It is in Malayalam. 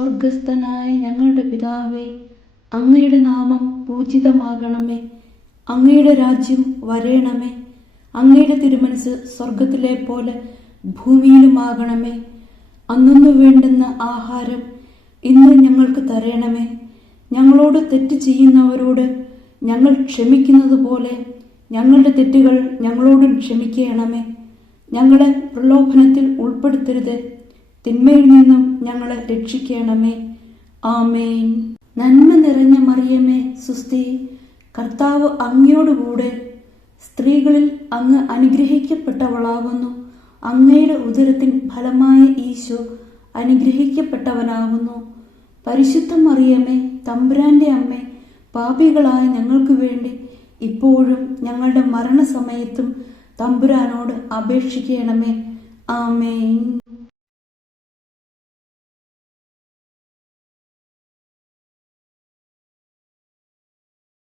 സ്വർഗസ്ഥനായ ഞങ്ങളുടെ പിതാവേ, അങ്ങയുടെ നാമം പൂജിതമാകണമേ. അങ്ങയുടെ രാജ്യം വരേണമേ. അങ്ങയുടെ തിരുമനസ് സ്വർഗത്തിലെ പോലെ ഭൂമിയിലുമാകണമേ. അന്നു വേണ്ടുന്ന ആഹാരം ഇന്ന് ഞങ്ങൾക്ക് തരണമേ. ഞങ്ങളോട് തെറ്റ് ചെയ്യുന്നവരോട് ഞങ്ങൾ ക്ഷമിക്കുന്നത് പോലെ ഞങ്ങളുടെ തെറ്റുകൾ ഞങ്ങളോടും ക്ഷമിക്കണമേ. ഞങ്ങളെ പ്രലോഭനത്തിൽ ഉൾപ്പെടുത്തരുത്, തിന്മയിൽ നിന്നും ഞങ്ങളെ രക്ഷിക്കണമേ. ആമേൻ. നന്മ നിറഞ്ഞ മറിയമേ, സുസ്തി, കർത്താവ് അങ്ങയോടുകൂടെ സ്ത്രീകളിൽ അങ്ങ് അനുഗ്രഹിക്കപ്പെട്ടവളാകുന്നു. അങ്ങയുടെ ഉദരത്തിൻ ഫലമായ ഈശോ അനുഗ്രഹിക്കപ്പെട്ടവനാകുന്നു. പരിശുദ്ധ മറിയമേ, തമ്പുരാന്റെ അമ്മേ, പാപികളായ ഞങ്ങൾക്ക് വേണ്ടി ഇപ്പോഴും ഞങ്ങളുടെ മരണസമയത്തും തമ്പുരാനോട് അപേക്ഷിക്കണമേ. ആമേൻ.